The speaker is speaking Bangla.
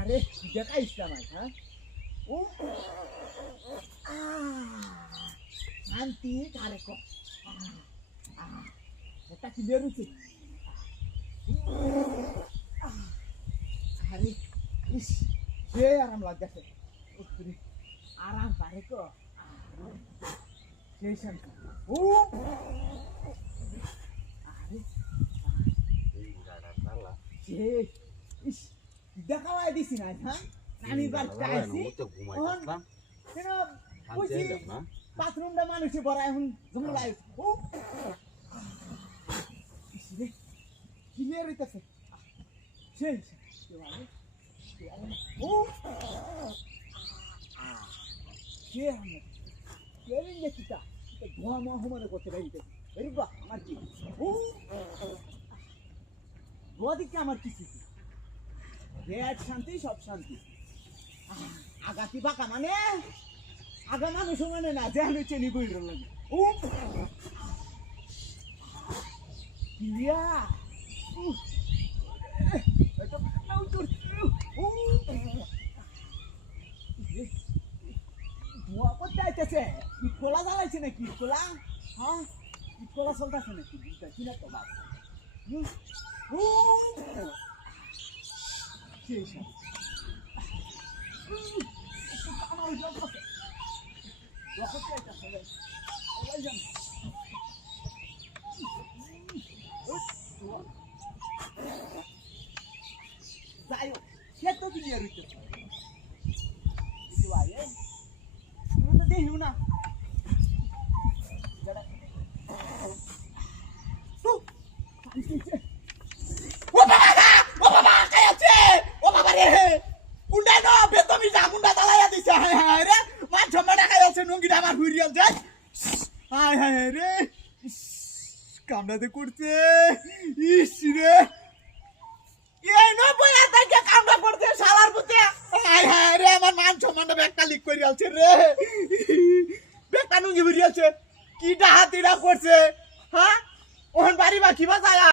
আরে দেখাইছিলাম হ্যাঁ ও শান্তি কারে কো এটা কি বেরুছে আরে ইস যে আরাম লাগছে আরাম পারে কো সেই শান্তি ও আরে ইস দেখাওয়াই দিছি না হ্যাঁ নানি বাড়িতে আইছি কেন বুঝি বাথরুমটা মানুষে ভরা এখন ঝুমলা ও ক্লিয়ার হইতেছে সেই ও কে আমি কেন দেখিতা ধোয়া মোয়া মনে করতে পারিতে এরি বাহ আমার কি ও ধোয়া দিকে আমার কি রেট শান্তি সব শান্তি আগাতি বাঁকা মানে আগা মানুষ মানে না যে আমি চেনি বই লাগে ও ইয়া ধোয়া করতে আইতেছে ইটকলা জ্বালাইছে নাকি ইটকলা হ্যাঁ ইটকলা চলতেছে নাকি বুঝতেছি না তো বাবা না কামড়াতে করছে ইস রে এই নব্বই থেকে কামড়া করছে শালার পুতে হায় হায় রে আমার মান সম্মানটা ব্যাগটা লিক করে আলছে রে ব্যাগটা নুঙ্গি ভরিয়াছে কি ডাহাতিরা করছে হ্যাঁ ওহন বাড়ি বা কি বাজায়া